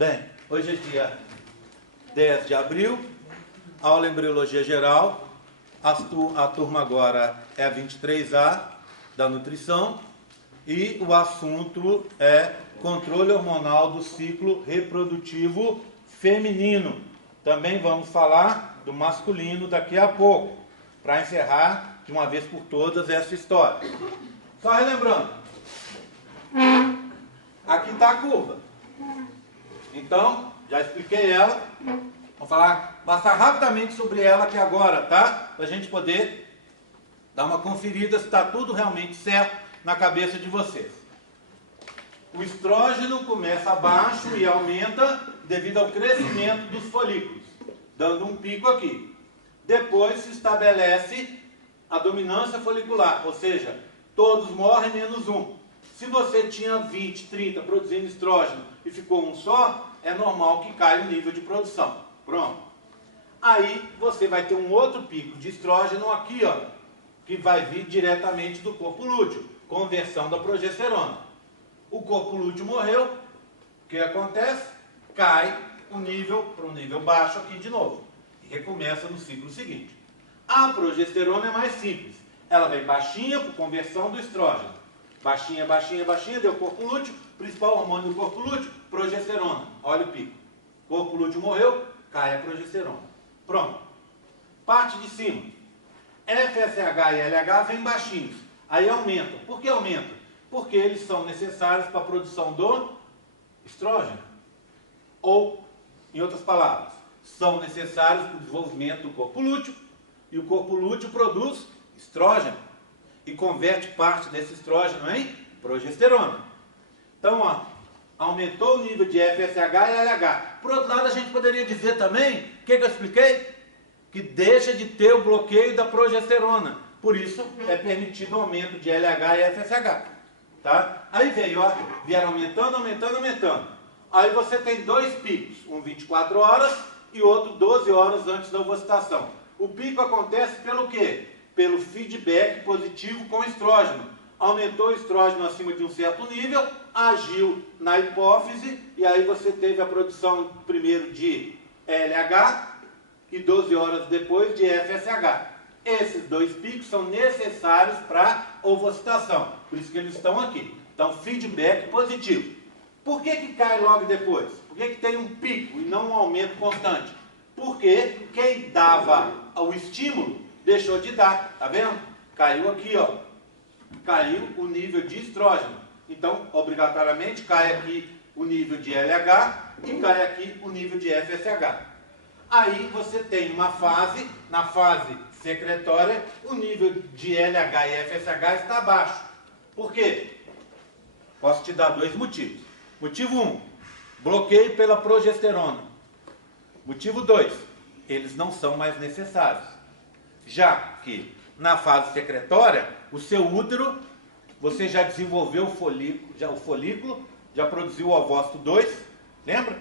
Bem, hoje é dia 10 de abril, aula em Embriologia Geral. A turma agora é a 23A da nutrição e o assunto é controle hormonal do ciclo reprodutivo feminino. Também vamos falar do masculino daqui a pouco, para encerrar de uma vez por todas essa história. Só relembrando, aqui está a curva. Então, já expliquei ela. Vou passar rapidamente sobre ela aqui agora, tá? Para a gente poder dar uma conferida se está tudo realmente certo na cabeça de vocês. O estrógeno começa abaixo e aumenta devido ao crescimento dos folículos, dando um pico aqui. Depois se estabelece a dominância folicular, ou seja, todos morrem menos um. Se você tinha 20, 30 produzindo estrógeno e ficou um só, é normal que caia o nível de produção. Pronto. Aí você vai ter um outro pico de estrógeno aqui, ó, que vai vir diretamente do corpo lúteo, conversão da progesterona. O corpo lúteo morreu, o que acontece? Cai o nível para um nível baixo aqui de novo. E recomeça no ciclo seguinte. A progesterona é mais simples. Ela vem baixinha por conversão do estrógeno. Baixinha, baixinha, baixinha, deu corpo lúteo, principal hormônio do corpo lúteo, progesterona. Olha o pico. Corpo lúteo morreu, cai a progesterona. Pronto. Parte de cima. FSH e LH vêm baixinhos. Aí aumentam. Por que aumentam? Porque eles são necessários para a produção do estrógeno. Ou, em outras palavras, são necessários para o desenvolvimento do corpo lúteo. E o corpo lúteo produz estrógeno. E converte parte desse estrógeno em progesterona. Então, ó, aumentou o nível de FSH e LH. Por outro lado, a gente poderia dizer também, o que eu expliquei? Que deixa de ter o bloqueio da progesterona. Por isso, é permitido o aumento de LH e FSH. Tá? Aí veio, ó, vieram aumentando, aumentando, aumentando. Aí você tem dois picos, um 24 horas e outro 12 horas antes da ovulação. O pico acontece pelo quê? Pelo feedback positivo com estrógeno. Aumentou o estrógeno acima de um certo nível, agiu na hipófise, e aí você teve a produção primeiro de LH e 12 horas depois de FSH. Esses dois picos são necessários para a ovulação, por isso que eles estão aqui. Então, feedback positivo. Por que cai logo depois? Por que tem um pico e não um aumento constante? Porque quem dava o estímulo deixou de dar, tá vendo? Caiu aqui, ó. Caiu o nível de estrógeno. Então, obrigatoriamente, cai aqui o nível de LH e cai aqui o nível de FSH. Aí você tem uma fase, na fase secretória, o nível de LH e FSH está baixo. Por quê? Posso te dar dois motivos. Motivo 1, bloqueio pela progesterona. Motivo 2, eles não são mais necessários. Já que na fase secretória, o seu útero, você já desenvolveu o folículo, já produziu o ovócito 2, lembra?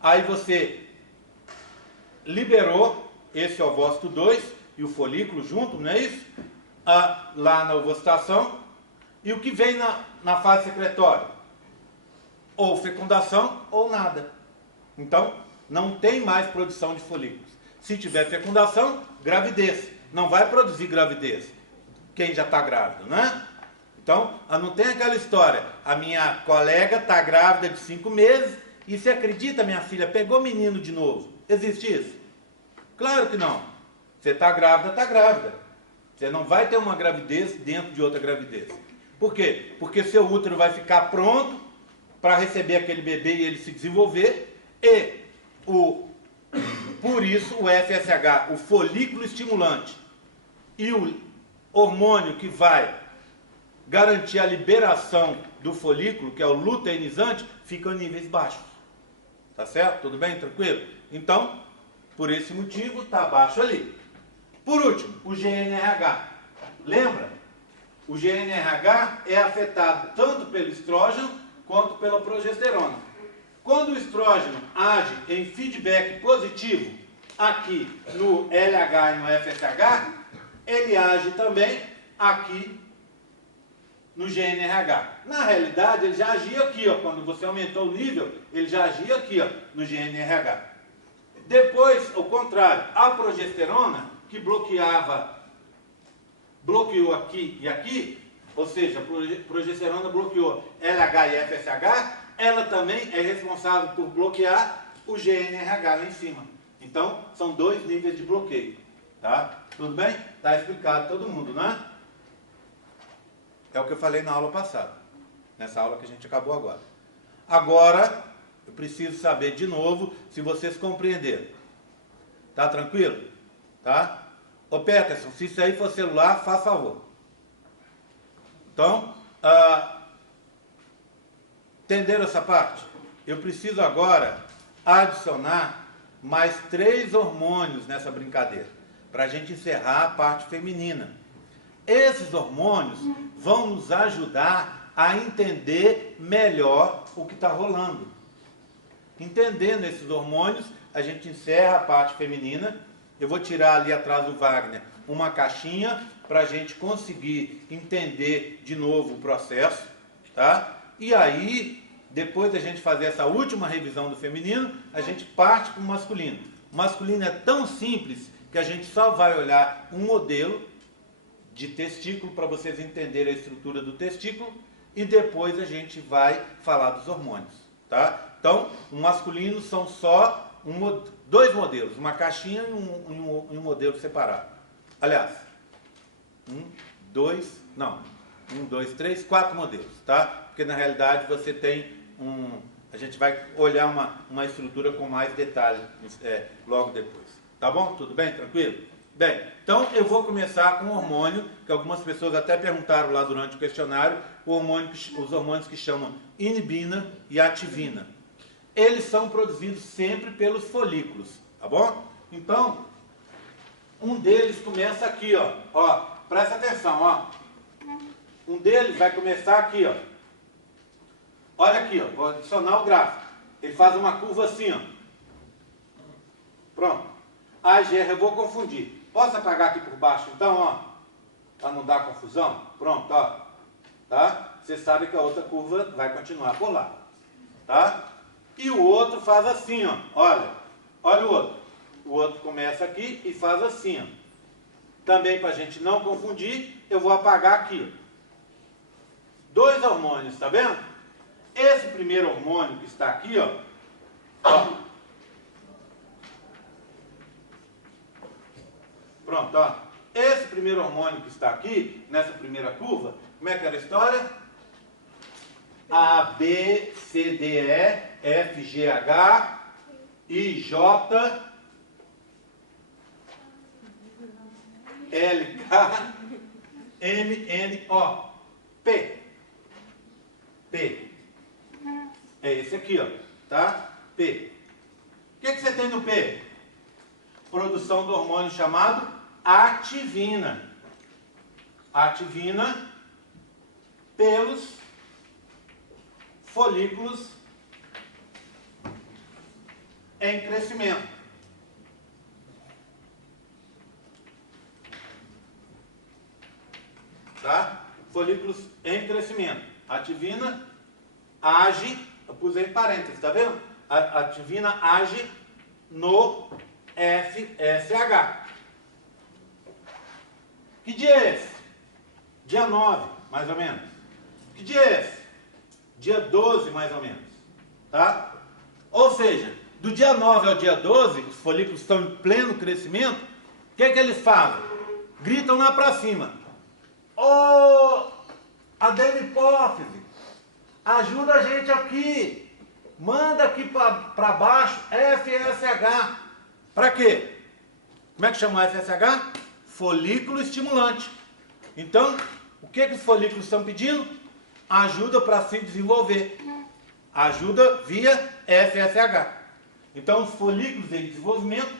Aí você liberou esse ovócito 2 e o folículo junto, não é isso? Lá na ovulação. E o que vem na fase secretória? Ou fecundação ou nada. Então, não tem mais produção de folículos. Se tiver fecundação, gravidez. Não vai produzir gravidez. Quem já está grávido, né? Então, não tem aquela história. A minha colega está grávida de 5 meses e você acredita, minha filha, pegou menino de novo. Existe isso? Claro que não. Você está grávida, está grávida. Você não vai ter uma gravidez dentro de outra gravidez. Por quê? Porque seu útero vai ficar pronto para receber aquele bebê e ele se desenvolver. E por isso o FSH, o folículo estimulante, e o hormônio que vai garantir a liberação do folículo, que é o luteinizante, ficam em níveis baixos. Tá certo? Tudo bem? Tranquilo? Então, por esse motivo, está baixo ali. Por último, o GNRH. Lembra? O GNRH é afetado tanto pelo estrógeno quanto pela progesterona. Quando o estrógeno age em feedback positivo aqui no LH e no FSH, ele age também aqui no GNRH. Na realidade, ele já agia aqui, ó, quando você aumentou o nível, ele já agia aqui, ó, no GNRH. Depois, o contrário, a progesterona, que bloqueou aqui e aqui, ou seja, a progesterona bloqueou LH e FSH, ela também é responsável por bloquear o GNRH lá em cima. Então, são dois níveis de bloqueio. Tá? Tudo bem? Está explicado todo mundo, né? É o que eu falei na aula passada. Nessa aula que a gente acabou agora. Agora, eu preciso saber de novo se vocês compreenderam. Tá tranquilo? Tá? Ô Peterson, se isso aí for celular, faz favor. Então, entenderam essa parte? Eu preciso agora adicionar mais 3 hormônios nessa brincadeira, para a gente encerrar a parte feminina. Esses hormônios vão nos ajudar a entender melhor o que está rolando. Entendendo esses hormônios, a gente encerra a parte feminina. Eu vou tirar ali atrás do Wagner uma caixinha para a gente conseguir entender de novo o processo, tá? E aí, depois da gente fazer essa última revisão do feminino, a gente parte para o masculino. O masculino é tão simples que a gente só vai olhar um modelo de testículo para vocês entenderem a estrutura do testículo e depois a gente vai falar dos hormônios, tá? Então, o masculino são só 2 modelos, uma caixinha e um modelo separado. Aliás, 1, 2, 3, 4 modelos, tá? Porque na realidade você tem a gente vai olhar uma estrutura com mais detalhe logo depois. Tá bom? Tudo bem? Tranquilo? Bem, então eu vou começar com o hormônio, que algumas pessoas até perguntaram lá durante o questionário, os hormônios que chamam inibina e ativina. Eles são produzidos sempre pelos folículos, tá bom? Então, um deles começa aqui, ó, presta atenção, ó. Um deles vai começar aqui, ó. Olha aqui, ó, vou adicionar o gráfico. Ele faz uma curva assim, ó. Pronto. AGR, eu vou confundir. Posso apagar aqui por baixo, então, ó? Para não dar confusão? Pronto, ó. Tá? Você sabe que a outra curva vai continuar por lá. Tá? E o outro faz assim, ó. Olha. Olha o outro. O outro começa aqui e faz assim, ó. Também, para a gente não confundir, eu vou apagar aqui, ó. 2 hormônios, tá vendo? Esse primeiro hormônio que está aqui, ó. Pronto, ó. Esse primeiro hormônio que está aqui, nessa primeira curva, como é que era a história? A, B, C, D, E, F, G, H, I, J, L, K, M, N, O, P. P. É esse aqui, ó, tá? P. O que você tem no P? Produção do hormônio chamado ativina. Ativina pelos folículos em crescimento. Tá? Folículos em crescimento. Ativina age, eu pus em parênteses, tá vendo? A ativina age no FSH. Que dia é esse? Dia 9, mais ou menos. Que dia é esse? Dia 12, mais ou menos. Tá? Ou seja, do dia 9 ao dia 12, os folículos estão em pleno crescimento, o que eles fazem? Gritam lá para cima. Ô, adenipófise, ajuda a gente aqui. Manda aqui para baixo FSH. Para quê? Como é que chama o FSH? Folículo estimulante. Então, o que os folículos estão pedindo? Ajuda para se desenvolver. Ajuda via FSH. Então, os folículos em desenvolvimento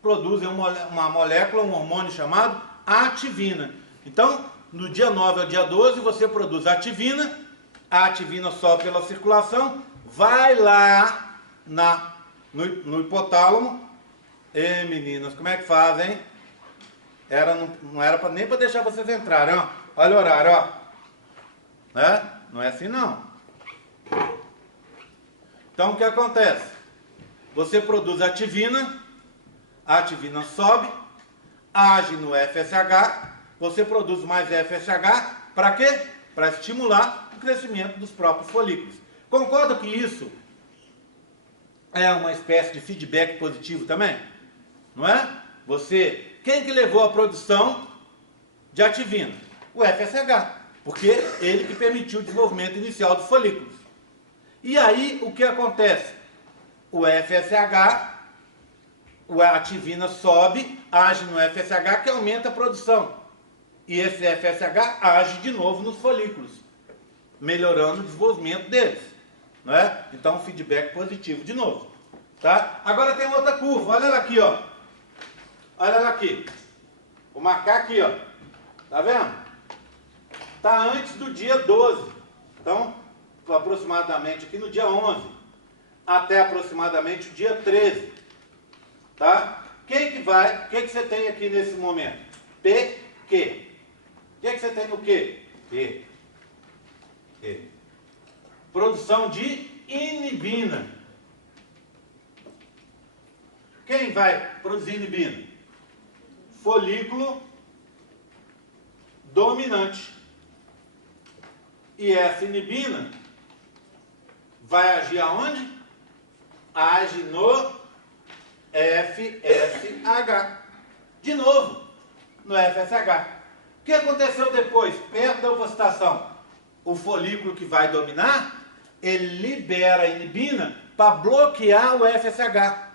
produzem uma molécula, um hormônio chamado ativina. Então, no dia 9 ao dia 12, você produz ativina. A ativina sobe pela circulação, vai lá no hipotálamo. E meninas, como é que fazem? Não era nem para deixar vocês entrarem, ó. Olha o horário, ó. né? Não é assim não. Então o que acontece? Você produz ativina, a ativina sobe, age no FSH, você produz mais FSH, para quê? Para estimular o crescimento dos próprios folículos. Concorda que isso é uma espécie de feedback positivo também? Não é? Quem que levou a produção de ativina? O FSH, porque ele que permitiu o desenvolvimento inicial dos folículos. E aí, o que acontece? O FSH, a ativina sobe, age no FSH, que aumenta a produção. E esse FSH age de novo nos folículos, melhorando o desenvolvimento deles. Não é? Então, feedback positivo de novo. Tá? Agora tem outra curva, olha ela aqui, ó. Olha ela aqui. Vou marcar aqui, ó. Tá vendo? Tá antes do dia 12. Então, aproximadamente aqui no dia 11. Até aproximadamente o dia 13. Tá? O que você tem aqui nesse momento? PQ. O que você tem no Q? Q. Produção de inibina. Quem vai produzir inibina? Folículo dominante. E essa inibina vai agir aonde? Age no FSH. De novo, no FSH. O que aconteceu depois, perto da ovocitação? O folículo que vai dominar, ele libera a inibina para bloquear o FSH.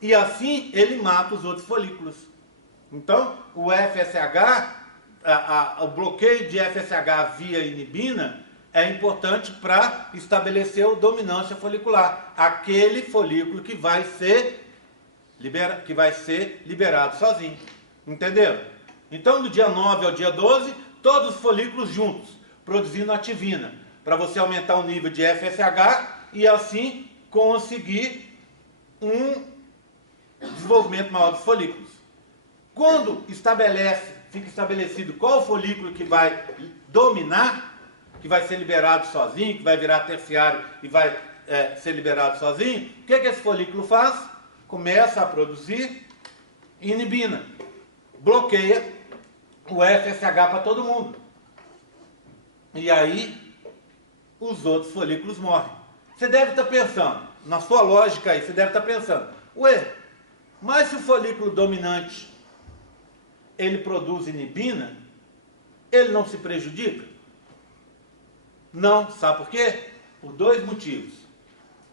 E assim ele mata os outros folículos. Então, o FSH, o bloqueio de FSH via inibina é importante para estabelecer a dominância folicular. Aquele folículo que vai ser liberado sozinho. Entenderam? Então, do dia 9 ao dia 12, todos os folículos juntos, produzindo ativina, para você aumentar o nível de FSH e assim conseguir um desenvolvimento maior dos folículos. Quando fica estabelecido qual o folículo que vai dominar, que vai ser liberado sozinho, que vai virar terciário e vai ser liberado sozinho, o que esse folículo faz? Começa a produzir inibina, bloqueia o FSH para todo mundo. E aí, os outros folículos morrem. Você deve estar pensando, na sua lógica aí, você deve estar pensando, ué, mas se o folículo dominante, ele produz inibina, ele não se prejudica? Não, sabe por quê? Por dois motivos.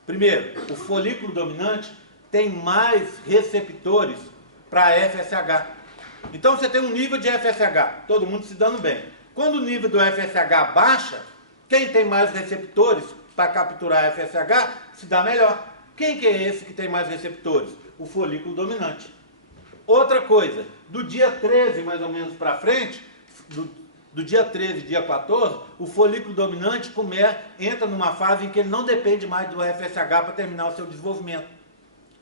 Primeiro, o folículo dominante tem mais receptores para FSH. Então você tem um nível de FSH, todo mundo se dando bem. Quando o nível do FSH baixa, quem tem mais receptores para capturar FSH se dá melhor. Quem que é esse que tem mais receptores? O folículo dominante. Outra coisa, do dia 13 mais ou menos para frente, do dia 13 dia 14, o folículo dominante entra numa fase em que ele não depende mais do FSH para terminar o seu desenvolvimento.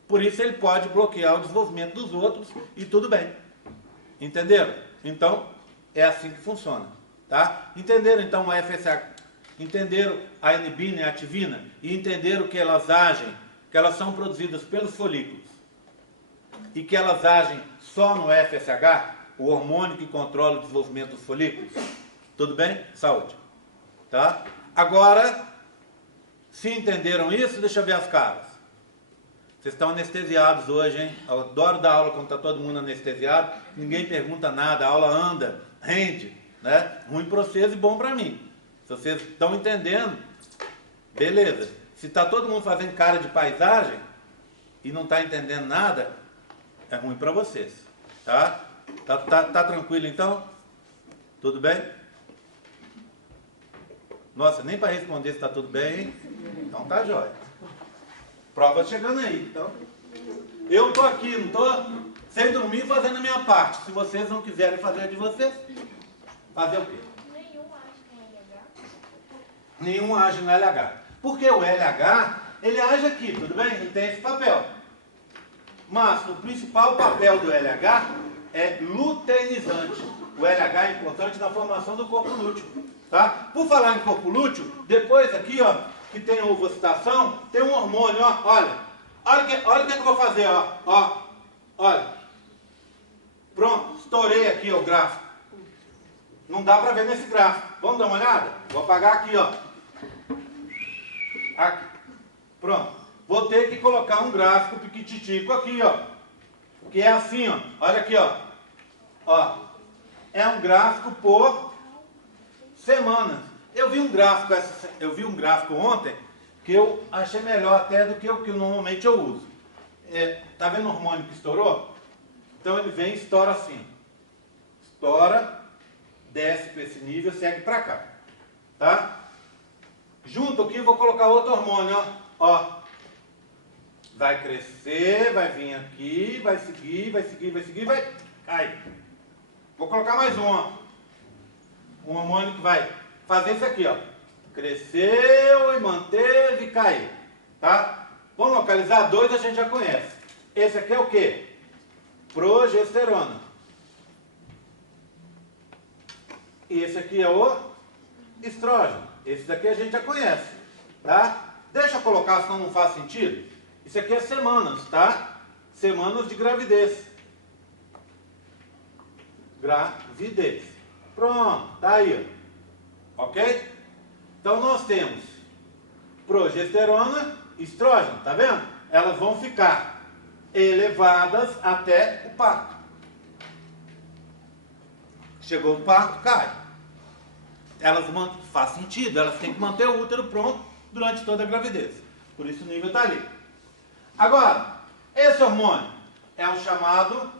Por isso ele pode bloquear o desenvolvimento dos outros e tudo bem. Entenderam? Então, é assim que funciona. Tá? Entenderam então o FSH? Entenderam a inibina e a ativina? E entenderam que elas agem, que elas são produzidas pelos folículos e que elas agem só no FSH, o hormônio que controla o desenvolvimento dos folículos? Tudo bem? Saúde. Tá? Agora, se entenderam isso, deixa eu ver as caras. Vocês estão anestesiados hoje, hein? Eu adoro dar aula quando está todo mundo anestesiado. Ninguém pergunta nada, a aula anda, rende, né? Ruim para vocês e bom para mim. Se vocês estão entendendo, beleza. Se está todo mundo fazendo cara de paisagem e não está entendendo nada, é ruim para vocês. Tá? Tá tranquilo então? Tudo bem? Nossa, nem para responder se está tudo bem, hein? Então tá jóia. Prova chegando aí, então. Eu estou aqui, não estou sem dormir fazendo a minha parte. Se vocês não quiserem fazer a de vocês, fazer o quê? Nenhum age no LH. Porque o LH, ele age aqui, tudo bem? Ele tem esse papel. Mas o principal papel do LH é luteinizante. O LH é importante na formação do corpo lúteo. Tá? Por falar em corpo lúteo, depois aqui, ó, que tem a ovocitação, tem um hormônio, ó, olha o que eu vou fazer, olha. Pronto, estourei aqui, ó, o gráfico. Não dá para ver nesse gráfico. Vamos dar uma olhada? Vou apagar aqui, ó. Aqui. Pronto. Vou ter que colocar um gráfico piquititico aqui, ó. Que é assim, ó. Olha aqui, ó. Ó. É um gráfico por semanas. Eu vi um gráfico ontem que eu achei melhor até do que o que normalmente eu uso. Tá vendo o hormônio que estourou? Então ele vem e estoura assim. Estoura, desce para esse nível, segue para cá. Tá? Junto aqui eu vou colocar outro hormônio, ó. Vai crescer, vai vir aqui, vai seguir, vai cair. Vou colocar mais um, ó. Um hormônio que vai fazer isso aqui, ó. Cresceu e manteve e caiu. Tá? Vamos localizar dois, a gente já conhece. Esse aqui é o quê? Progesterona. E esse aqui é o estrógeno. Esse daqui a gente já conhece. Tá? Deixa eu colocar, senão não faz sentido. Isso aqui é semanas, tá? Semanas de gravidez. Gravidez. Pronto, tá aí. Ok? Então nós temos progesterona, estrógeno, tá vendo? Elas vão ficar elevadas até o parto. Chegou o parto, cai. Faz sentido, elas têm que manter o útero pronto durante toda a gravidez. Por isso o nível está ali. Agora, esse hormônio é o chamado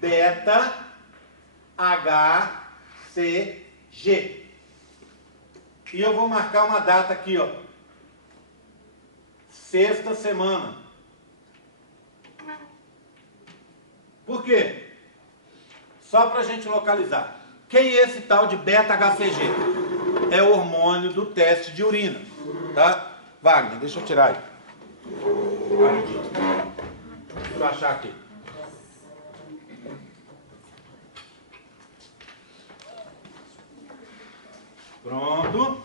beta-HCG. E eu vou marcar uma data aqui, ó. 6ª semana. Por quê? Só para a gente localizar. Quem é esse tal de beta-HCG? É o hormônio do teste de urina. Tá? Wagner, deixa eu tirar aí. Deixa eu achar aqui. Pronto.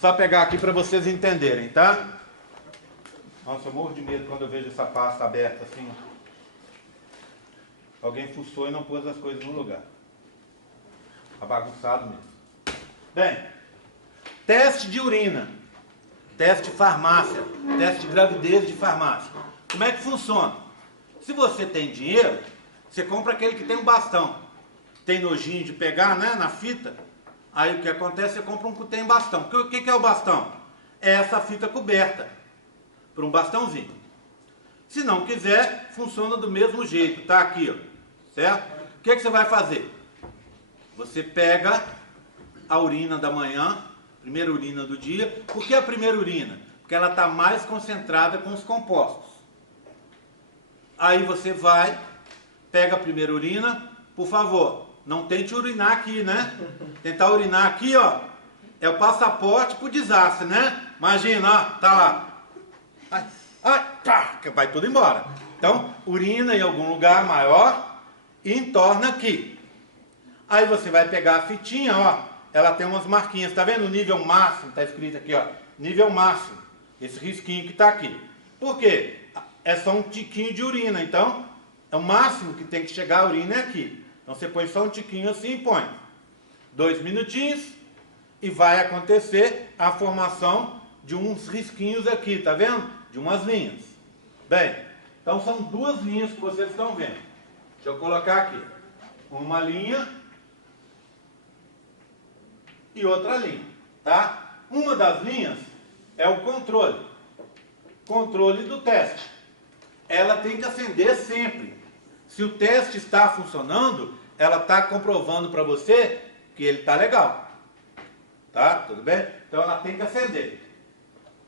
Só pegar aqui para vocês entenderem, tá? Nossa, eu morro de medo quando eu vejo essa pasta aberta assim. Alguém fuçou e não pôs as coisas no lugar. Tá bagunçado mesmo. Bem, teste de urina. Teste de farmácia. Teste de gravidez de farmácia. Como é que funciona? Se você tem dinheiro, você compra aquele que tem um bastão. Tem nojinho de pegar, né, na fita. Aí o que acontece? Você compra um que tem bastão. O que é o bastão? É essa fita coberta. Por um bastãozinho. Se não quiser, funciona do mesmo jeito. Tá aqui, ó. Certo? O que você vai fazer? Você pega a urina da manhã, primeira urina do dia. Por que a primeira urina? Porque ela está mais concentrada com os compostos. Aí você vai, pega a primeira urina, por favor, não tente urinar aqui, né? Tentar urinar aqui, ó, é o passaporte pro desastre, né? Imagina, ó, tá lá. Tá, vai tudo embora. Então, urina em algum lugar maior e entorna aqui. Aí você vai pegar a fitinha, ó, ela tem umas marquinhas, tá vendo? O nível máximo, tá escrito aqui, ó, nível máximo. Esse risquinho que tá aqui. Por quê? É só um tiquinho de urina, então, é o máximo que tem que chegar a urina é aqui. Então você põe só um tiquinho assim e põe. 2 minutinhos e vai acontecer a formação de uns risquinhos aqui, tá vendo? De umas linhas. Bem, então são 2 linhas que vocês estão vendo. Deixa eu colocar aqui. Uma linha e outra linha, tá? Uma das linhas é o controle. Controle do teste. Ela tem que acender sempre. Se o teste está funcionando, ela está comprovando para você que ele está legal. Tá? Tudo bem? Então ela tem que acender.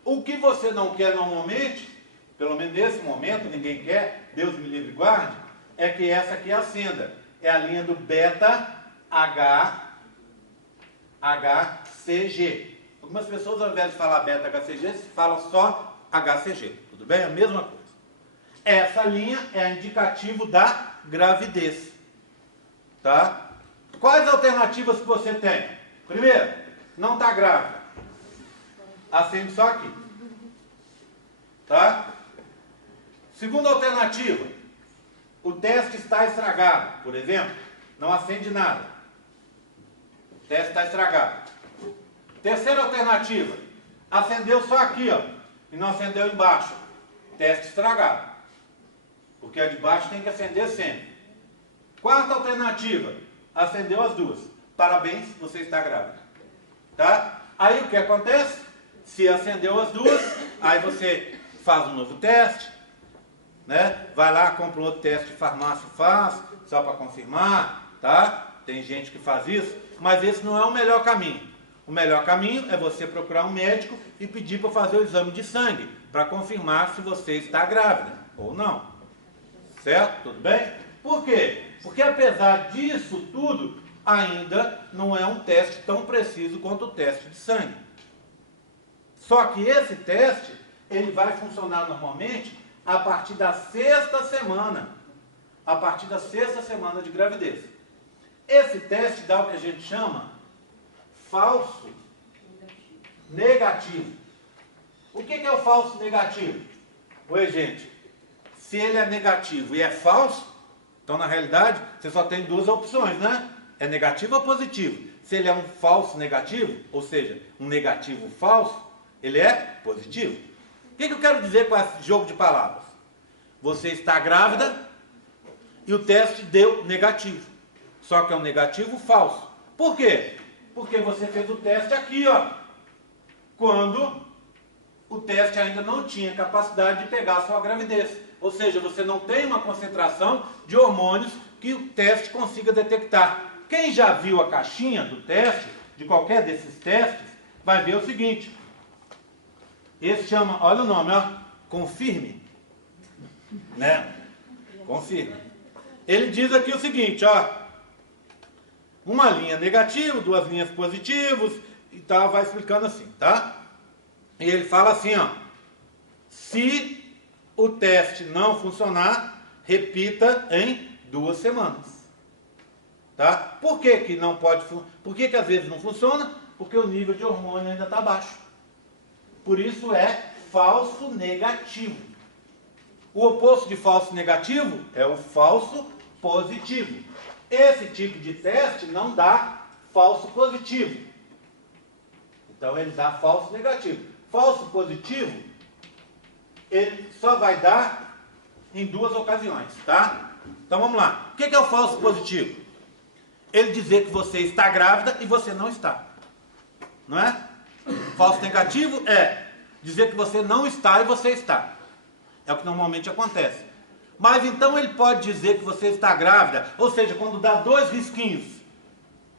O que você não quer normalmente, pelo menos nesse momento, ninguém quer, Deus me livre e guarde, é que essa aqui acenda. É a linha do beta-HCG. Algumas pessoas, ao invés de falar beta-HCG, falam só HCG. Tudo bem? A mesma coisa. Essa linha é indicativo da gravidez. Tá? Quais alternativas que você tem? Primeiro, não está grávida. Acende só aqui. Tá? Segunda alternativa, o teste está estragado, por exemplo, não acende nada. O teste está estragado. Terceira alternativa, acendeu só aqui, ó, e não acendeu embaixo. Teste estragado. Porque a de baixo tem que acender sempre. Quarta alternativa, acendeu as duas. Parabéns, você está grávida. Tá? Aí o que acontece? Se acendeu as duas, aí você faz um novo teste, né? Vai lá, compra um outro teste de farmácia e faz, só para confirmar, tá? Tem gente que faz isso, mas esse não é o melhor caminho. O melhor caminho é você procurar um médico e pedir para fazer o exame de sangue, para confirmar se você está grávida ou não. Certo? Tudo bem? Por quê? Porque apesar disso tudo, ainda não é um teste tão preciso quanto o teste de sangue. Só que esse teste, ele vai funcionar normalmente a partir da sexta semana. A partir da sexta semana de gravidez. Esse teste dá o que a gente chama falso negativo. O que é o falso negativo? Oi, gente. Se ele é negativo e é falso, então na realidade você só tem duas opções, né? É negativo ou positivo. Se ele é um falso negativo, ou seja, um negativo falso, ele é positivo. O que eu quero dizer com esse jogo de palavras? Você está grávida e o teste deu negativo. Só que é um negativo falso. Por quê? Porque você fez o teste aqui, ó. Quando o teste ainda não tinha capacidade de pegar a sua gravidez. Ou seja, você não tem uma concentração de hormônios que o teste consiga detectar. Quem já viu a caixinha do teste, de qualquer desses testes, vai ver o seguinte. Esse chama, olha o nome, ó, confirme. Né? Confirme. Ele diz aqui o seguinte, ó. Uma linha negativa, duas linhas positivas, e tal, vai explicando assim, tá? E ele fala assim, ó. Se o teste não funcionar, repita em 2 semanas. Tá? Por que que não pode funcionar? Por que que às vezes não funciona? Porque o nível de hormônio ainda está baixo. Por isso é falso negativo. O oposto de falso negativo é o falso positivo. Esse tipo de teste não dá falso positivo. Então ele dá falso negativo. Falso positivo, ele só vai dar em 2 ocasiões, tá? Então vamos lá. O que é o falso positivo? Ele dizer que você está grávida e você não está. Não é? Falso negativo é dizer que você não está e você está. É o que normalmente acontece. Mas então ele pode dizer que você está grávida, ou seja, quando dá 2 risquinhos,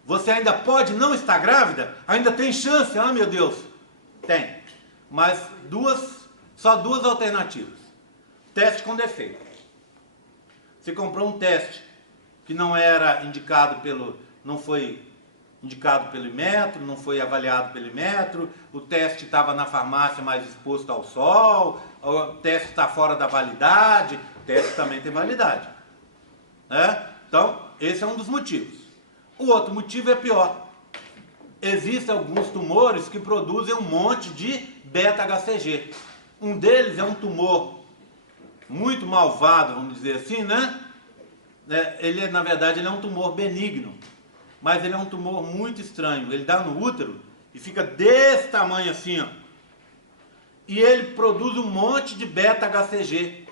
você ainda pode não estar grávida? Ainda tem chance? Ah, meu Deus! Tem. Mas só 2 alternativas. Teste com defeito. Você comprou um teste que não era indicado não foi indicado pelo Inmetro, não foi avaliado pelo Inmetro, o teste estava na farmácia mais exposto ao sol, o teste está fora da validade, o teste também tem validade. Né? Então, esse é um dos motivos. O outro motivo é pior. Existem alguns tumores que produzem um monte de beta-HCG. Um deles é um tumor muito malvado, vamos dizer assim, né? Na verdade, ele é um tumor benigno. Mas ele é um tumor muito estranho. Ele dá no útero e fica desse tamanho assim, ó. E ele produz um monte de beta-HCG.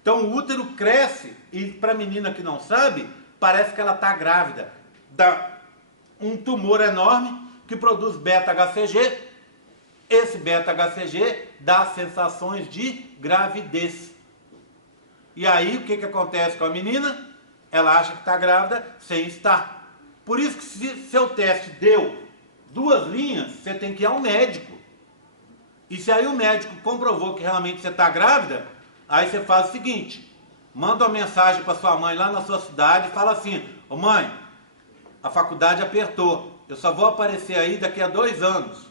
Então o útero cresce e para a menina que não sabe, parece que ela está grávida. Dá um tumor enorme que produz beta-HCG. Esse beta-HCG dá sensações de gravidez. E aí o que acontece com a menina? Ela acha que está grávida sem estar. Por isso que se seu teste deu 2 linhas, você tem que ir ao médico. E se aí o médico comprovou que realmente você está grávida, aí você faz o seguinte, manda uma mensagem para sua mãe lá na sua cidade e fala assim, ô mãe, a faculdade apertou, eu só vou aparecer aí daqui a 2 anos.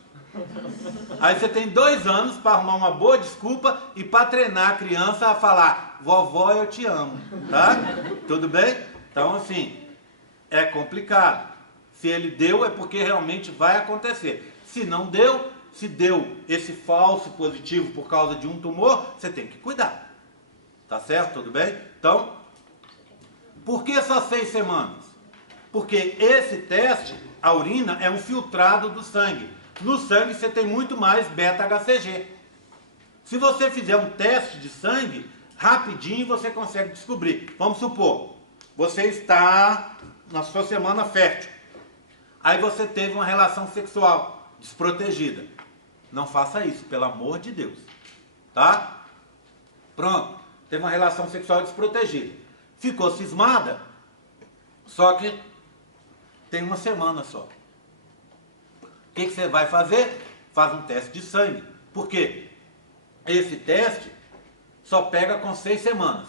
Aí você tem 2 anos para arrumar uma boa desculpa e para treinar a criança a falar, vovó eu te amo, tá? Tudo bem? Então assim, é complicado. Se ele deu, é porque realmente vai acontecer. Se não deu, se deu esse falso positivo por causa de um tumor, você tem que cuidar. Tá certo? Tudo bem? Então, por que só 6 semanas? Porque esse teste, a urina, é um filtrado do sangue. No sangue você tem muito mais beta-HCG. Se você fizer um teste de sangue, rapidinho você consegue descobrir. Vamos supor, você está na sua semana fértil. Aí você teve uma relação sexual desprotegida. Não faça isso, pelo amor de Deus. Tá? Pronto. Teve uma relação sexual desprotegida. Ficou cismada, só que tem uma semana só. O que você vai fazer? Faz um teste de sangue. Por quê? Esse teste só pega com 6 semanas.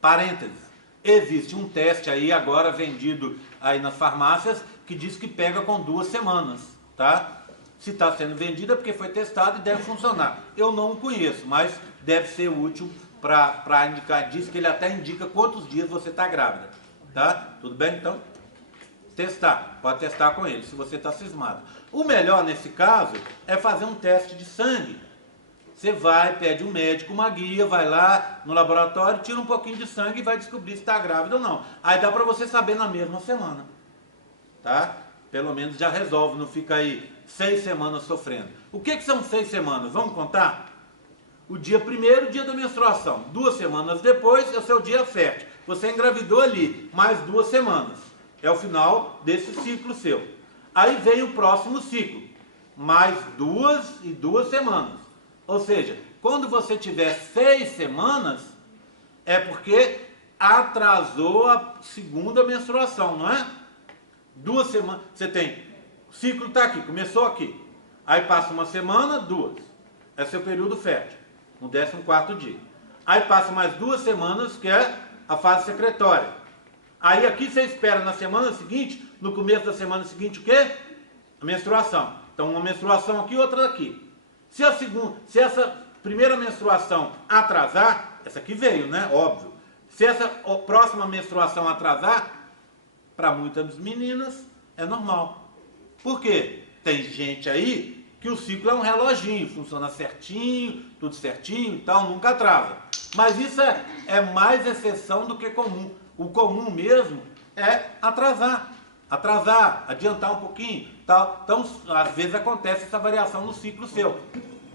Parênteses. Existe um teste aí agora vendido aí nas farmácias que diz que pega com 2 semanas, tá? Se está sendo vendido é porque foi testado e deve funcionar. Eu não o conheço, mas deve ser útil para indicar. Diz que ele até indica quantos dias você está grávida, tá? Tudo bem? Então, testar. Pode testar com ele, se você está cismado. O melhor nesse caso é fazer um teste de sangue. Você vai, pede um médico, uma guia, vai lá no laboratório, tira um pouquinho de sangue e vai descobrir se está grávida ou não. Aí dá para você saber na mesma semana, tá? Pelo menos já resolve, não fica aí 6 semanas sofrendo. O que são 6 semanas? Vamos contar? O dia primeiro, o dia da menstruação. 2 semanas depois é o seu dia fértil. Você engravidou ali, mais 2 semanas. É o final desse ciclo seu. Aí vem o próximo ciclo, mais 2 e 2 semanas. Ou seja, quando você tiver 6 semanas, é porque atrasou a segunda menstruação, não é? 2 semanas, você tem, o ciclo está aqui, começou aqui. Aí passa uma semana, 2. É seu período fértil, no 14º dia. Aí passa mais 2 semanas, que é a fase secretória. Aí aqui você espera na semana seguinte, no começo da semana seguinte, o quê? A menstruação. Então uma menstruação aqui, outra aqui. Se essa primeira menstruação atrasar, essa aqui veio, né? Óbvio. Se essa próxima menstruação atrasar, para muitas meninas é normal. Por quê? Tem gente aí que o ciclo é um reloginho, funciona certinho, tudo certinho e tal, nunca atrasa. Mas isso é mais exceção do que comum. O comum mesmo é atrasar, adiantar um pouquinho, tal. Então, às vezes acontece essa variação no ciclo seu.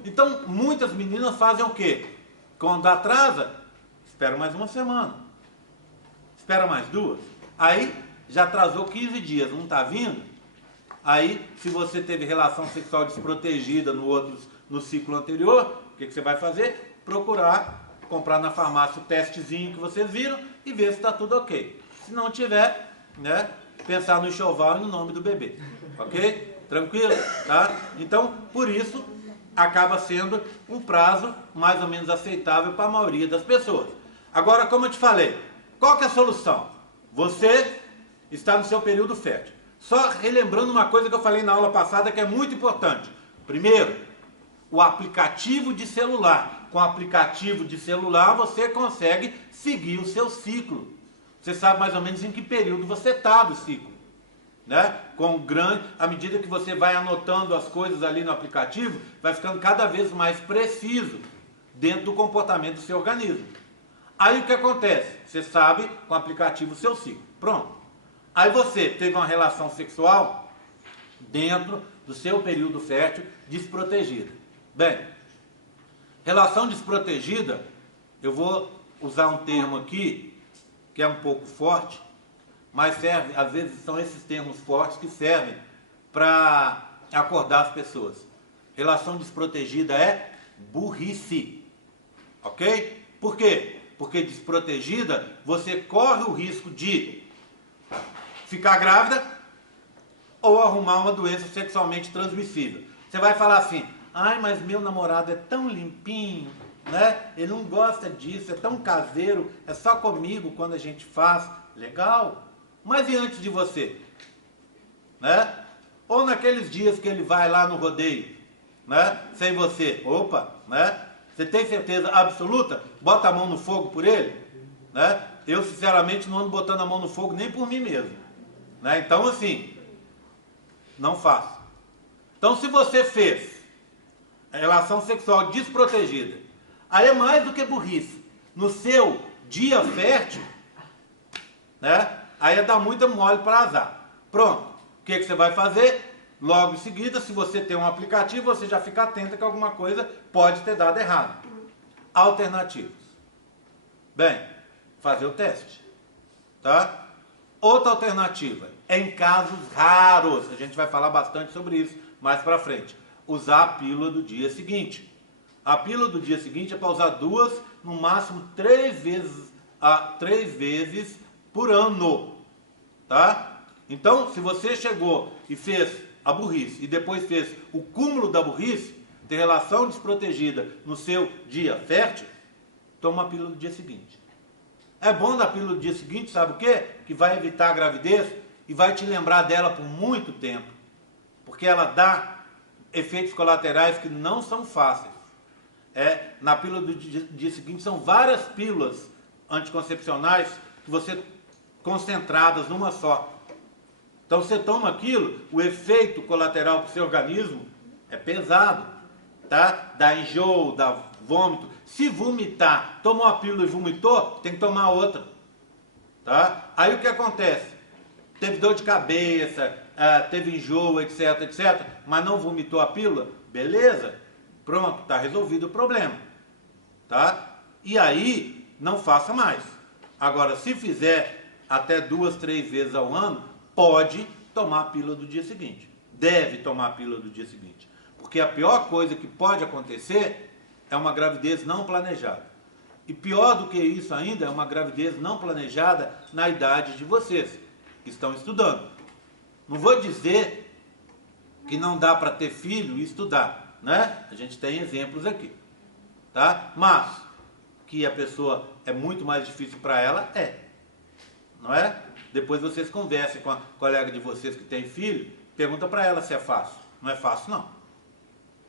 Então, muitas meninas fazem o quê? Quando atrasa, espera mais uma semana, espera mais 2, aí já atrasou 15 dias, não está vindo? Aí, se você teve relação sexual desprotegida no ciclo anterior, o que você vai fazer? Procurar comprar na farmácia o testezinho que vocês viram e ver se está tudo ok. Se não tiver, né, pensar no enxoval e no nome do bebê. Ok? Tranquilo? Tá? Então, por isso, acaba sendo um prazo mais ou menos aceitável para a maioria das pessoas. Agora, como eu te falei, qual que é a solução? Você está no seu período fértil. Só relembrando uma coisa que eu falei na aula passada que é muito importante. Primeiro, o aplicativo de celular. Com o aplicativo de celular você consegue seguir o seu ciclo. Você sabe mais ou menos em que período você está do ciclo, né? À medida que você vai anotando as coisas ali no aplicativo, vai ficando cada vez mais preciso dentro do comportamento do seu organismo. Aí o que acontece? Você sabe com o aplicativo o seu ciclo. Pronto. Aí você teve uma relação sexual dentro do seu período fértil desprotegida. Bem, relação desprotegida, eu vou usar um termo aqui que é um pouco forte, mas serve, às vezes são esses termos fortes que servem para acordar as pessoas. Relação desprotegida é burrice, ok? Por quê? Porque desprotegida, você corre o risco de ficar grávida ou arrumar uma doença sexualmente transmissível. Você vai falar assim, ai, mas meu namorado é tão limpinho, né? Ele não gosta disso, é tão caseiro, é só comigo quando a gente faz. Legal, mas e antes de você? Né? Ou naqueles dias que ele vai lá no rodeio, né? Sem você, opa, né? Você tem certeza absoluta? Bota a mão no fogo por ele? Né? Eu, sinceramente, não ando botando a mão no fogo nem por mim mesmo. Né? Então, assim, não faça. Então, se você fez relação sexual desprotegida, aí é mais do que burrice. No seu dia fértil, né? Aí é dar muita mole para azar. Pronto. O que você vai fazer? Logo em seguida, se você tem um aplicativo, você já fica atento que alguma coisa pode ter dado errado. Alternativas. Bem, fazer o teste. Tá? Outra alternativa, em casos raros, a gente vai falar bastante sobre isso mais para frente, usar a pílula do dia seguinte. A pílula do dia seguinte é para usar 2, no máximo 3 vezes por ano. Tá? Então, se você chegou e fez a burrice e depois fez o cúmulo da burrice, ter relação desprotegida no seu dia fértil, toma a pílula do dia seguinte. É bom da pílula do dia seguinte, sabe o quê? Que vai evitar a gravidez e vai te lembrar dela por muito tempo. Porque ela dá efeitos colaterais que não são fáceis. Na pílula do dia seguinte são várias pílulas anticoncepcionais que você concentradas numa só. Então você toma aquilo, o efeito colateral para o seu organismo é pesado, tá? Dá enjoo, dá vômito. Se vomitar, tomou a pílula e vomitou, tem que tomar outra, tá? Aí o que acontece? Teve dor de cabeça, teve enjoo, etc, etc, mas não vomitou a pílula? Beleza, pronto, está resolvido o problema, tá? E aí, não faça mais. Agora, se fizer até 2, 3 vezes ao ano, pode tomar a pílula do dia seguinte. Deve tomar a pílula do dia seguinte. Porque a pior coisa que pode acontecer é uma gravidez não planejada. E pior do que isso ainda é uma gravidez não planejada na idade de vocês, que estão estudando. Não vou dizer que não dá para ter filho e estudar, né? A gente tem exemplos aqui, tá? Mas que a pessoa é muito mais difícil para ela, não é? Depois vocês conversem com a colega de vocês que tem filho, pergunta para ela se é fácil. Não é fácil, não.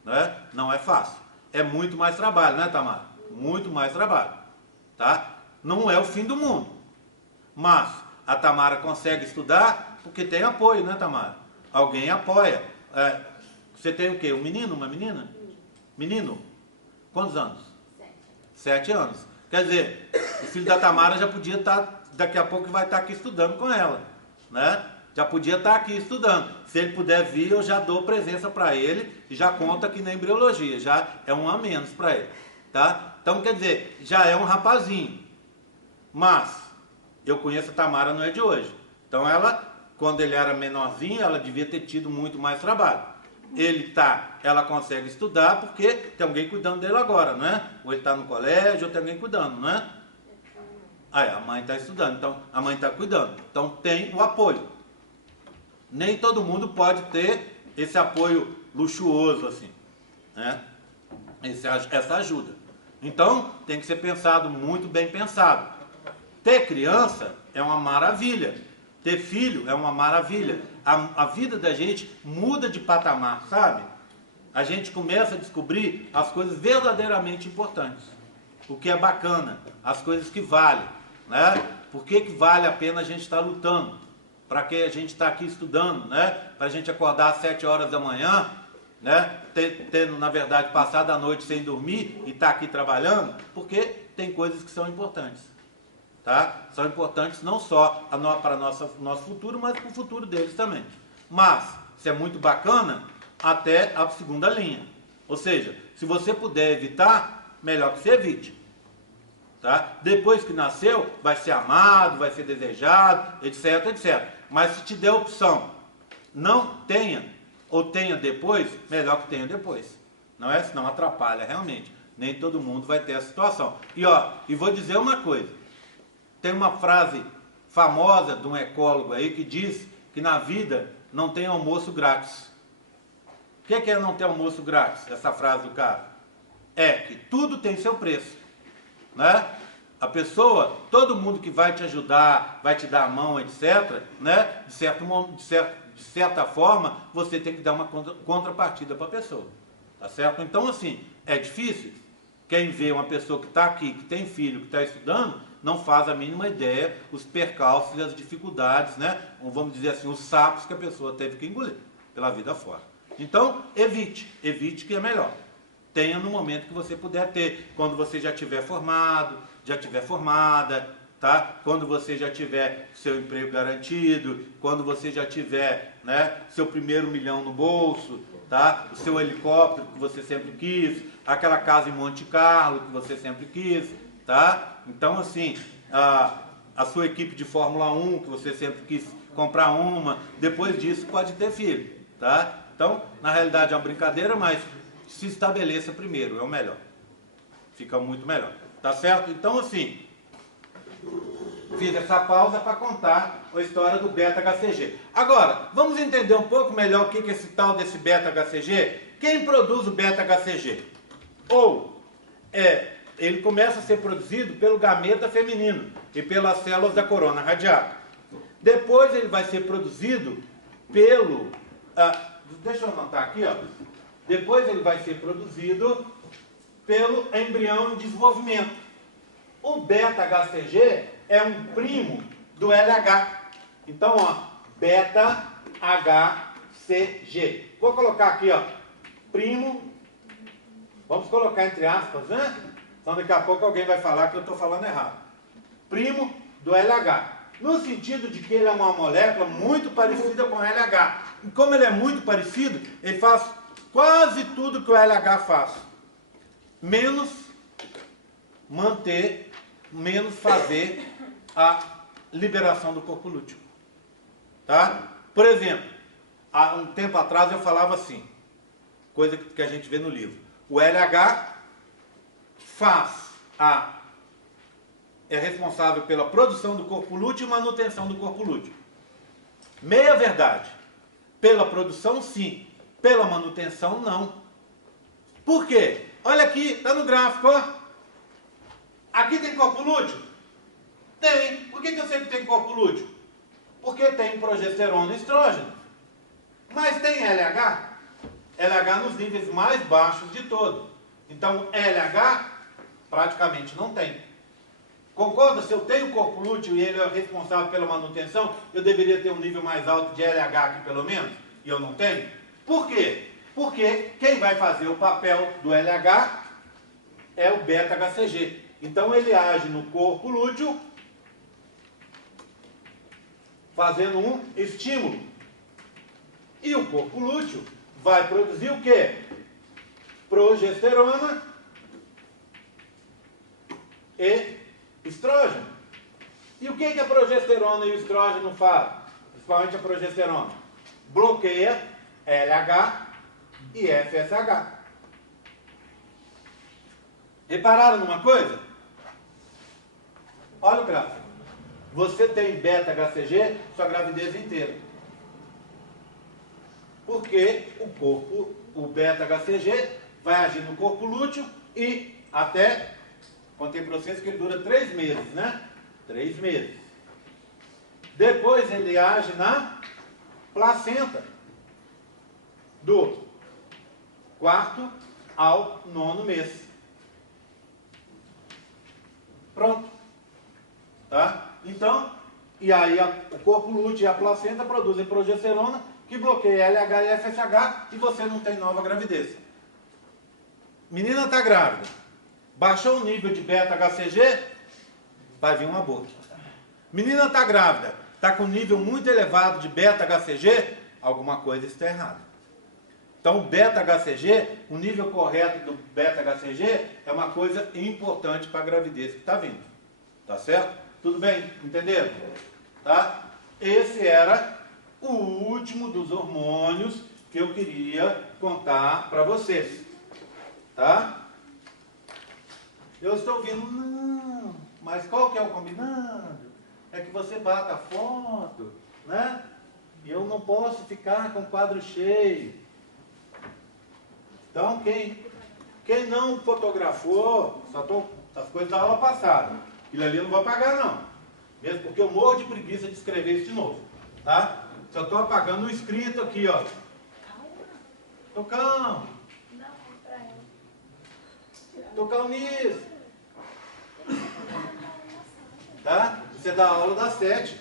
Né? Não é fácil. É muito mais trabalho, né, Tamara? Muito mais trabalho. Tá? Não é o fim do mundo. Mas a Tamara consegue estudar porque tem apoio, né, Tamara? Alguém apoia. Você tem o quê? Um menino, uma menina? Menino? Quantos anos? 7 anos. Quer dizer, o filho da Tamara já podia estar, daqui a pouco vai estar aqui estudando com ela, né? Já podia estar aqui estudando. Se ele puder vir, eu já dou presença para ele e já conta aqui na embriologia, já é um a menos para ele, tá? Então, quer dizer, já é um rapazinho. Mas, eu conheço a Tamara, não é de hoje. Então, ela, quando ele era menorzinho, ela devia ter tido muito mais trabalho. Ela consegue estudar porque tem alguém cuidando dele agora, não é? Ou ele está no colégio, ou tem alguém cuidando, não é? A mãe está estudando, então a mãe está cuidando. Então tem o apoio. Nem todo mundo pode ter esse apoio luxuoso assim, né? Essa ajuda. Então tem que ser pensado, muito bem pensado. Ter criança é uma maravilha. Ter filho é uma maravilha. A vida da gente muda de patamar, sabe? A gente começa a descobrir as coisas verdadeiramente importantes. O que é bacana, as coisas que valem, né? Por que vale a pena a gente estar lutando? Para que a gente está aqui estudando, né? Para a gente acordar às 7 horas da manhã, né? Tendo, na verdade, passado a noite sem dormir e estar aqui trabalhando, porque tem coisas que são importantes. Tá? São importantes não só para o nosso futuro, mas para o futuro deles também. Mas, isso é muito bacana até a segunda linha. Ou seja, se você puder evitar, melhor que você evite. Tá? Depois que nasceu, vai ser amado, vai ser desejado, etc, etc. Mas se te der opção, não tenha, ou tenha depois, melhor que tenha depois. Não é? Senão atrapalha realmente. Nem todo mundo vai ter essa situação. E vou dizer uma coisa. Tem uma frase famosa de um ecólogo aí que diz que na vida não tem almoço grátis. O que é não ter almoço grátis? Essa frase do cara. É que tudo tem seu preço. Né? A pessoa, todo mundo que vai te ajudar, vai te dar a mão, etc., né? De certa forma, você tem que dar uma contrapartida para a pessoa. Tá certo? Então, assim, é difícil. Quem vê uma pessoa que está aqui, que tem filho, que está estudando, não faz a mínima ideia os percalços e as dificuldades, né? Ou vamos dizer assim, os sapos que a pessoa teve que engolir pela vida fora. Então, evite que é melhor. Tenha no momento que você puder ter, quando você já tiver formado, já tiver formada, tá? Quando você já tiver seu emprego garantido, quando você já tiver, né, seu primeiro milhão no bolso, tá? O seu helicóptero que você sempre quis, aquela casa em Monte Carlo que você sempre quis, tá? Então, assim, a sua equipe de Fórmula 1 que você sempre quis comprar uma, depois disso pode ter filho, tá? Então, na realidade é uma brincadeira, mas se estabeleça primeiro, é o melhor. Fica muito melhor, tá certo? Então, assim, fiz essa pausa para contar a história do beta-HCG. Agora, vamos entender um pouco melhor o que é esse tal desse beta-HCG? Quem produz o beta-HCG? Ele começa a ser produzido pelo gameta feminino e pelas células da corona radiata. Depois ele vai ser produzido pelo... deixa eu anotar aqui, ó. Depois ele vai ser produzido pelo embrião em desenvolvimento. O beta-HCG é um primo do LH. Então, ó, beta-HCG. Vou colocar aqui, ó, primo, vamos colocar entre aspas, né? Então daqui a pouco alguém vai falar que eu estou falando errado. Primo do LH. No sentido de que ele é uma molécula muito parecida com o LH. E como ele é muito parecido, ele faz quase tudo que o LH faz. Menos fazer a liberação do corpo lúteo. Tá? Por exemplo, há um tempo atrás eu falava assim, coisa que a gente vê no livro. O LH é responsável pela produção do corpo lúteo e manutenção do corpo lúteo. Meia verdade. Pela produção, sim. Pela manutenção, não. Por quê? Olha aqui, está no gráfico, ó. Aqui tem corpo lúteo? Tem. Por que eu sei que tem corpo lúteo? Porque tem progesterona e estrógeno. Mas tem LH? LH nos níveis mais baixos de todo. Então, LH praticamente não tem. Concorda? Se eu tenho corpo lúteo e ele é responsável pela manutenção, eu deveria ter um nível mais alto de LH aqui pelo menos? E eu não tenho? Por quê? Porque quem vai fazer o papel do LH é o beta-HCG. Então ele age no corpo lúteo, fazendo um estímulo. E o corpo lúteo vai produzir o quê? Progesterona e estrógeno. E o que a progesterona e o estrógeno fazem? Principalmente a progesterona. Bloqueia LH e FSH. Repararam numa coisa? Olha o gráfico. Você tem beta-HCG sua gravidez inteira. Porque o beta-HCG vai agir no corpo lúteo e até, contei para vocês que ele dura 3 meses, né? 3 meses. Depois ele age na placenta, do 4º ao 9º mês. Pronto. Tá? Então, e aí o corpo lúteo e a placenta produzem progesterona que bloqueia LH e FSH e você não tem nova gravidez. Menina está grávida. Baixou o nível de beta-HCG, vai vir um aborto. Menina está grávida, está com um nível muito elevado de beta-HCG, alguma coisa está errada. Então, o beta-HCG, o nível correto do beta-HCG é uma coisa importante para a gravidez que está vindo. Tá certo? Tudo bem? Entenderam? Tá? Esse era o último dos hormônios que eu queria contar para vocês. Tá? Eu estou ouvindo, não, mas qual que é o combinado? É que você bata a foto, né? E eu não posso ficar com o quadro cheio. Então, quem não fotografou, só estou as coisas da aula passada. Aquilo ali eu não vou apagar, não. Mesmo porque eu morro de preguiça de escrever isso de novo. Tá? Só estou apagando o escrito aqui, ó. Tô calmo. Tô calmice. da aula das 7.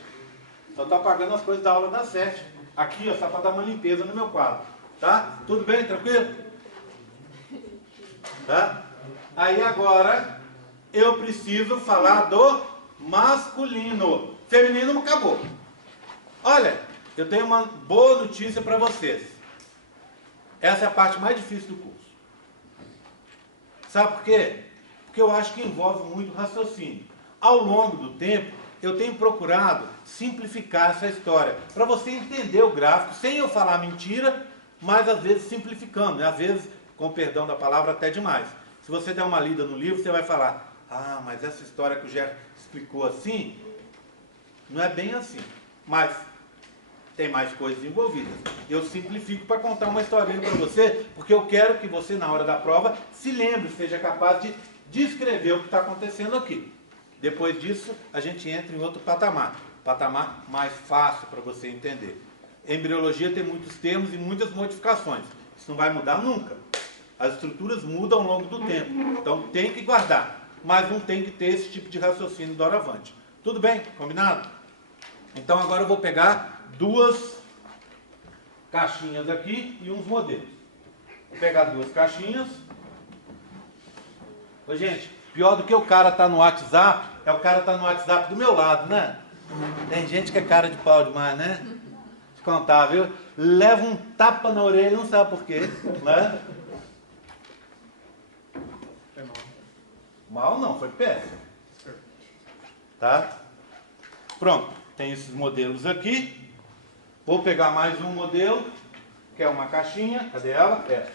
Só estou apagando as coisas da aula das 7. Aqui, ó, só para dar uma limpeza no meu quadro. Tá? Tudo bem? Tranquilo? Tá? Aí agora, eu preciso falar do masculino. Feminino acabou. Olha, eu tenho uma boa notícia para vocês. Essa é a parte mais difícil do curso. Sabe por quê? Porque eu acho que envolve muito raciocínio. Ao longo do tempo, eu tenho procurado simplificar essa história, para você entender o gráfico, sem eu falar mentira, mas às vezes simplificando, né? Às vezes, com perdão da palavra, até demais. Se você der uma lida no livro, você vai falar, ah, mas essa história que o Gerson explicou assim, não é bem assim. Mas tem mais coisas envolvidas. Eu simplifico para contar uma historinha para você, porque eu quero que você, na hora da prova, se lembre, seja capaz de descrever o que está acontecendo aqui. Depois disso, a gente entra em outro patamar. Patamar mais fácil para você entender. Embriologia tem muitos termos e muitas modificações. Isso não vai mudar nunca. As estruturas mudam ao longo do tempo. Então tem que guardar. Mas não tem que ter esse tipo de raciocínio doravante. Tudo bem? Combinado? Então agora eu vou pegar duas caixinhas aqui e uns modelos. Vou pegar duas caixinhas. Ô, gente, pior do que o cara tá no WhatsApp, é o cara tá no WhatsApp do meu lado, né? Tem gente que é cara de pau demais, né? Deixa eu contar, viu? Leva um tapa na orelha, não sabe por quê, né? Mal não, foi péssimo. Tá? Pronto, tem esses modelos aqui. Vou pegar mais um modelo, que é uma caixinha. Cadê ela? Essa.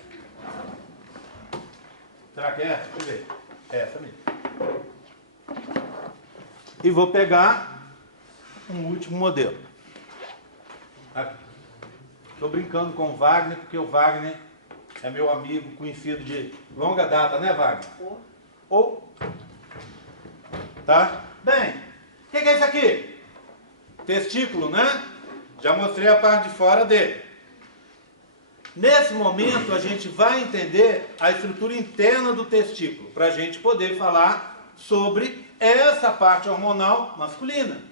Será que é essa? Deixa eu ver. Essa mesmo. E vou pegar um último modelo. Estou brincando com o Wagner, porque o Wagner é meu amigo, conhecido de longa data, né, Wagner? Ou. Tá? Bem, o que é isso aqui? Testículo, né? Já mostrei a parte de fora dele. Nesse momento, a gente vai entender a estrutura interna do testículo, para a gente poder falar sobre essa parte hormonal masculina.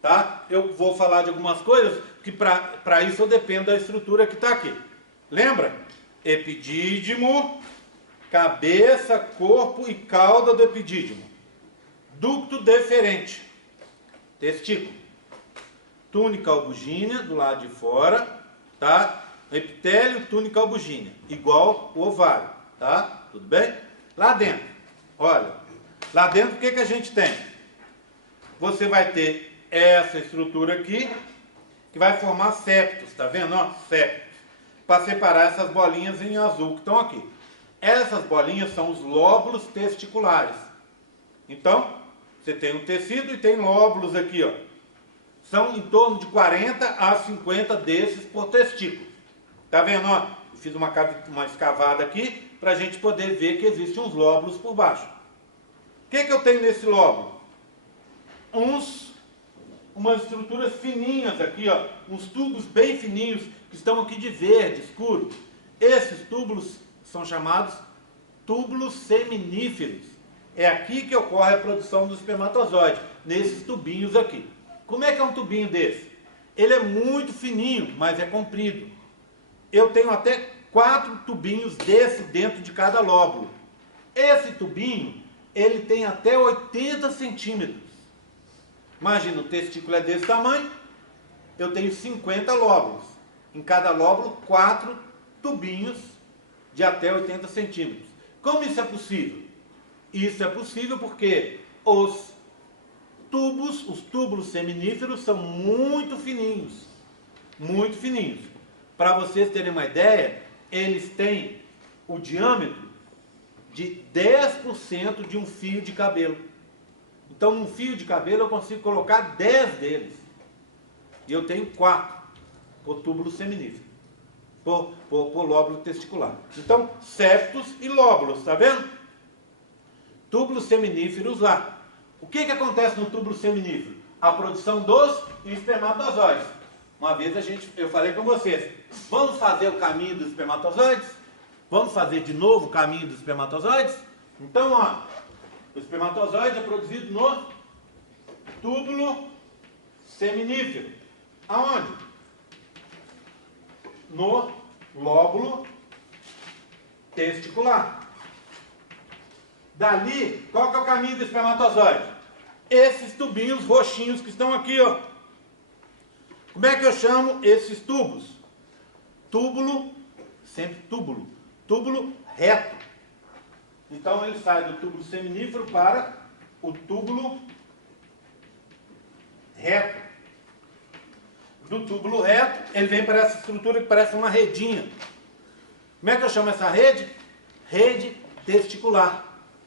Tá? Eu vou falar de algumas coisas, que para isso eu dependo da estrutura que está aqui. Lembra? Epidídimo, cabeça, corpo e cauda do epidídimo. Ducto deferente, testículo. Túnica albugínea do lado de fora, tá? Epitélio, túnica albugínea, igual o ovário, tá? Tudo bem? Lá dentro, olha, lá dentro o que a gente tem? Você vai ter essa estrutura aqui, que vai formar septos, tá vendo? Ó, septos, para separar essas bolinhas em azul que estão aqui. Essas bolinhas são os lóbulos testiculares. Então, você tem um tecido e tem lóbulos aqui, ó. São em torno de 40 a 50 desses por testículo. Tá vendo? Ó, fiz uma escavada aqui para a gente poder ver que existem uns lóbulos por baixo. O que eu tenho nesse lóbulo? Umas estruturas fininhas aqui, ó, uns tubos bem fininhos que estão aqui de verde escuro. Esses túbulos são chamados túbulos seminíferos. É aqui que ocorre a produção do espermatozoide, nesses tubinhos aqui. Como é que é um tubinho desse? Ele é muito fininho, mas é comprido. Eu tenho até 4 tubinhos desse dentro de cada lóbulo. Esse tubinho, ele tem até 80 centímetros. Imagina, o testículo é desse tamanho, eu tenho 50 lóbulos. Em cada lóbulo, 4 tubinhos de até 80 centímetros. Como isso é possível? Isso é possível porque os túbulos seminíferos são muito fininhos. Muito fininhos. Para vocês terem uma ideia, eles têm o diâmetro de 10% de um fio de cabelo. Então, num fio de cabelo, eu consigo colocar 10 deles. E eu tenho 4 por túbulo seminífero, por lóbulo testicular. Então, septos e lóbulos, tá vendo? Túbulos seminíferos lá. O que acontece no túbulo seminífero? A produção dos espermatozoides. Uma vez eu falei com vocês, vamos fazer o caminho dos espermatozoides? Vamos fazer de novo o caminho dos espermatozoides? Então, ó, o espermatozoide é produzido no túbulo seminífero. Aonde? No lóbulo testicular. Dali, qual que é o caminho do espermatozoide? Esses tubinhos roxinhos que estão aqui, ó. Como é que eu chamo esses tubos? Túbulo, sempre túbulo. Túbulo reto. Então ele sai do túbulo seminífero para o túbulo reto. Do túbulo reto, ele vem para essa estrutura que parece uma redinha. Como é que eu chamo essa rede? Rede testicular.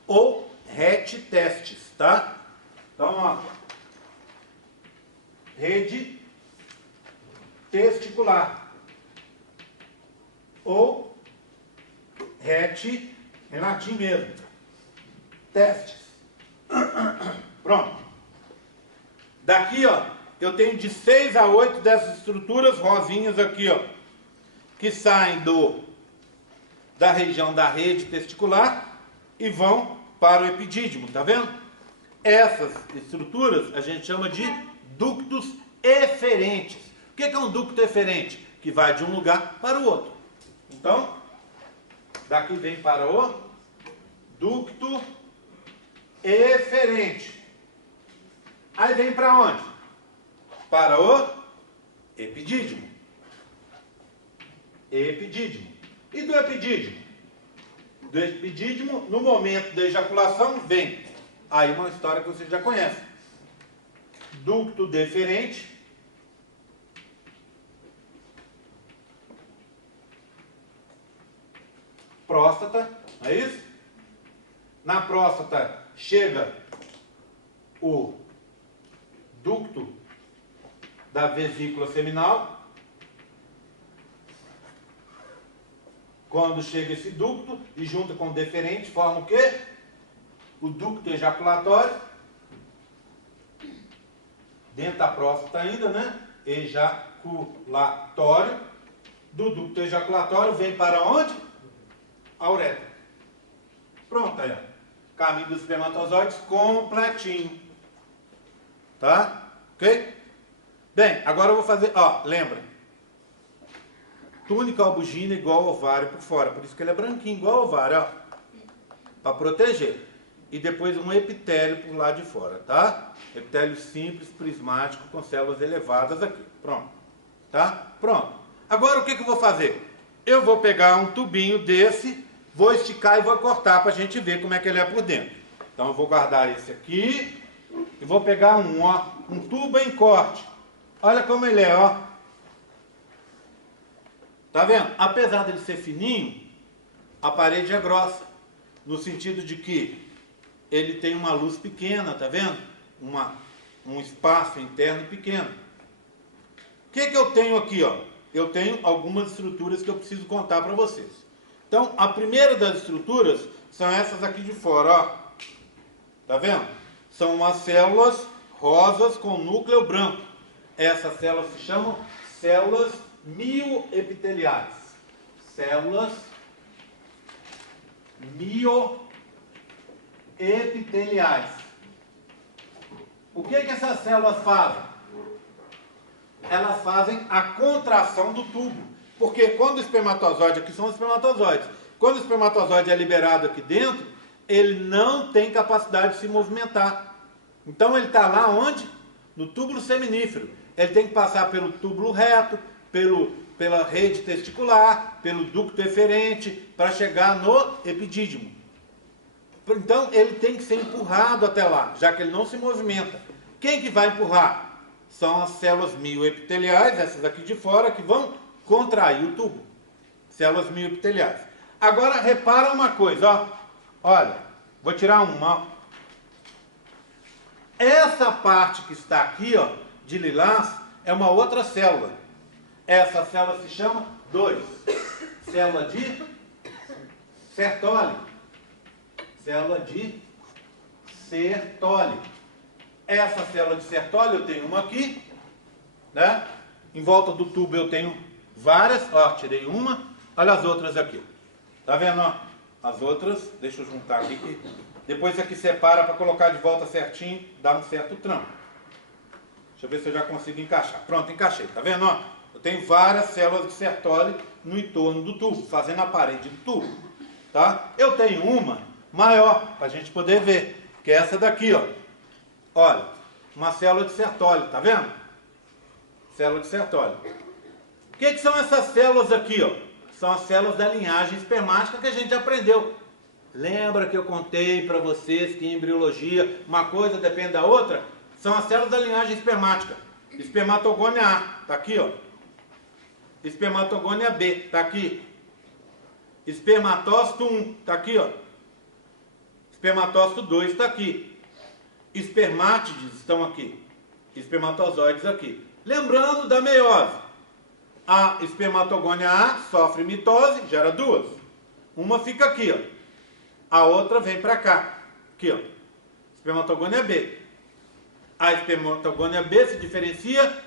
Ou rete-testes, tá? Então, ó. Rede testicular. Ou rete, em latim mesmo. Testes. Pronto. Daqui, ó, eu tenho de 6 a 8 dessas estruturas rosinhas aqui, ó, que saem da região da rede testicular e vão para o epidídimo, tá vendo? Essas estruturas a gente chama de ductos eferentes. O que é um ducto eferente? Que vai de um lugar para o outro. Então, daqui vem para o ducto eferente. Aí vem para onde? Para o epidídimo. Epidídimo. E do epidídimo? Do epidídimo, no momento da ejaculação, vem aí uma história que vocês já conhecem. Ducto deferente. Próstata, não é isso? Na próstata chega o ducto da vesícula seminal. Quando chega esse ducto e junta com o deferente, forma o quê? O ducto ejaculatório. Dentro da próstata ainda, né? Ejaculatório. Do ducto ejaculatório vem para onde? A uretra. Pronto, aí, ó. Caminho dos espermatozoides completinho. Tá? Ok? Bem, agora eu vou fazer, ó, lembra? Túnica albugina igual ao ovário por fora. Por isso que ele é branquinho, igual ao ovário, ó. Para proteger. E depois um epitélio por lá de fora, tá? Epitélio simples, prismático, com células elevadas aqui. Pronto. Tá? Pronto. Agora o que eu vou fazer? Eu vou pegar um tubinho desse, vou esticar e vou cortar para a gente ver como é que ele é por dentro. Então eu vou guardar esse aqui e vou pegar um tubo em corte. Olha como ele é, ó. Tá vendo? Apesar dele ser fininho, a parede é grossa. No sentido de que ele tem uma luz pequena, tá vendo? Um espaço interno pequeno. O que eu tenho aqui, ó? Eu tenho algumas estruturas que eu preciso contar para vocês. Então, a primeira das estruturas são essas aqui de fora, ó. Tá vendo? São umas células rosas com núcleo branco. Essas células se chamam células mioepiteliais. Células mioepiteliais. O que essas células fazem? Elas fazem a contração do tubo. Porque quando o espermatozoide, aqui são os espermatozoides, quando o espermatozoide é liberado aqui dentro, ele não tem capacidade de se movimentar. Então ele está lá onde? No túbulo seminífero. Ele tem que passar pelo túbulo reto, pela rede testicular, pelo ducto eferente, para chegar no epidídimo. Então ele tem que ser empurrado até lá, já que ele não se movimenta. Quem que vai empurrar? São as células mioepiteliais, essas aqui de fora, que vão contrair o tubo. Células mioepiteliais. Agora repara uma coisa, ó. Olha, vou tirar uma, ó. Essa parte que está aqui, ó, de lilás, é uma outra célula. Essa célula se chama 2. Célula de Sertoli. Célula de Sertoli. Essa célula de Sertoli eu tenho uma aqui, né? Em volta do tubo eu tenho várias, ó, tirei uma. Olha as outras aqui. Tá vendo, ó? As outras, deixa eu juntar aqui, que depois aqui separa para colocar de volta certinho, dá um certo trampo. Deixa eu ver se eu já consigo encaixar. Pronto, encaixei. Tá vendo? Ó, eu tenho várias células de Sertoli no entorno do tubo, fazendo a parede do tubo. Tá? Eu tenho uma maior, para a gente poder ver, que é essa daqui, ó. Olha, uma célula de Sertoli, tá vendo? Célula de Sertoli. O que são essas células aqui, ó? São as células da linhagem espermática que a gente aprendeu. Lembra que eu contei para vocês que em embriologia uma coisa depende da outra? São as células da linhagem espermática. Espermatogônia A, tá aqui, ó. Espermatogônia B, tá aqui. Espermatócito 1, tá aqui, ó. Espermatócito 2 está aqui. Espermátides estão aqui. Espermatozoides aqui. Lembrando da meiose. A espermatogônia A sofre mitose, gera duas. Uma fica aqui, ó. A outra vem para cá. Aqui, ó. Espermatogônia B. A espermatogônia B se diferencia